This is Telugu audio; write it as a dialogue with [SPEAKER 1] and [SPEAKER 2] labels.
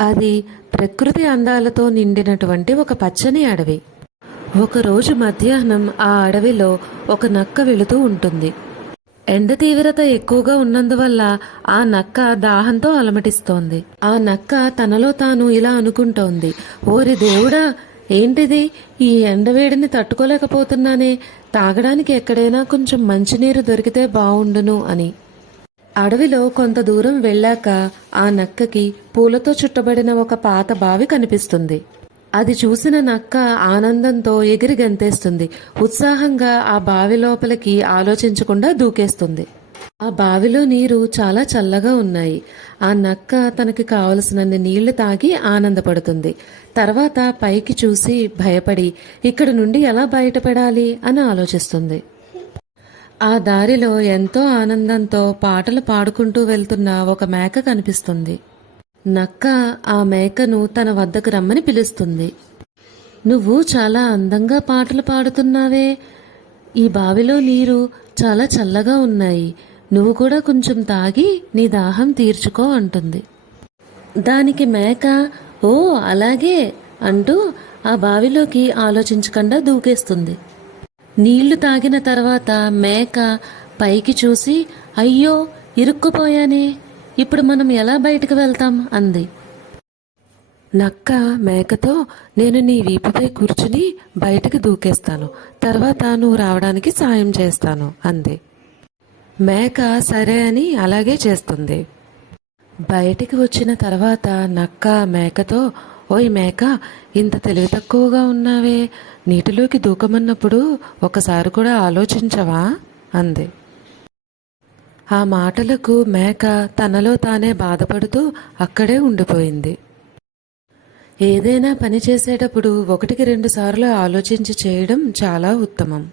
[SPEAKER 1] అది ప్రకృతి అందాలతో నిండినటువంటి ఒక పచ్చని అడవి. ఒకరోజు మధ్యాహ్నం ఆ అడవిలో ఒక నక్క వెళుతూ ఉంటుంది. ఎండ తీవ్రత ఎక్కువగా ఉన్నందువల్ల ఆ నక్క దాహంతో అలమటిస్తోంది. ఆ నక్క తనలో తాను ఇలా అనుకుంటోంది ఓరి దేవుడా ఏంటిది? ఈ ఎండవేడిని తట్టుకోలేకపోతున్నానే. తాగడానికి ఎక్కడైనా కొంచెం మంచినీరు దొరికితే బావుండును అని. అడవిలో కొంత దూరం వెళ్ళాక ఆ నక్కకి పూలతో చుట్టబడిన ఒక పాత బావి కనిపిస్తుంది. అది చూసిన నక్క ఆనందంతో ఎగిరి గంతేస్తుంది. ఉత్సాహంగా ఆ బావి లోపలికి ఆలోచించకుండా దూకేస్తుంది. ఆ బావిలో నీరు చాలా చల్లగా ఉన్నాయి. ఆ నక్క తనకి కావలసినన్ని నీళ్ళు తాగి ఆనందపడుతుంది. తర్వాత పైకి చూసి భయపడి ఇక్కడ నుండి ఎలా బయటపడాలి? అని ఆలోచిస్తుంది. ఆ దారిలో ఎంతో ఆనందంతో పాటలు పాడుకుంటూ వెళ్తున్న ఒక మేక కనిపిస్తుంది. నక్క ఆ మేకను తన వద్దకు రమ్మని పిలుస్తుంది. నువ్వు చాలా అందంగా పాటలు పాడుతున్నావే. ఈ బావిలో నీరు చాలా చల్లగా ఉన్నాయి. నువ్వు కూడా కొంచెం తాగి నీ దాహం తీర్చుకో అంటుంది. దానికి మేక ఓ అలాగే అంటూ ఆ బావిలోకి ఆలోచించకుండా దూకేస్తుంది. నీళ్ళు తాగిన తర్వాత మేక పైకి చూసి అయ్యో ఇరుక్కుపోయానే ఇప్పుడు మనం ఎలా బయటకు వెళ్తాం? అంది. నక్క మేకతో నేను నీ వీపుపై కూర్చుని బయటకు దూకేస్తాను. తర్వాత నువ్వు రావడానికి సాయం చేస్తాను అంది. మేక సరే అని అలాగే చేస్తుంది. బయటికి వచ్చిన తర్వాత నక్క మేకతో ఓయ్ మేక ఇంత తెలివి తక్కువగా ఉన్నావే. నీటిలోకి దూకమన్నప్పుడు ఒకసారి కూడా ఆలోచించవా? అంది. ఆ మాటలకు మేక తనలో తానే బాధపడుతూ అక్కడే ఉండిపోయింది. ఏదైనా పని చేసేటప్పుడు ఒకటికి రెండు సార్లు ఆలోచించి చేయడం చాలా ఉత్తమం.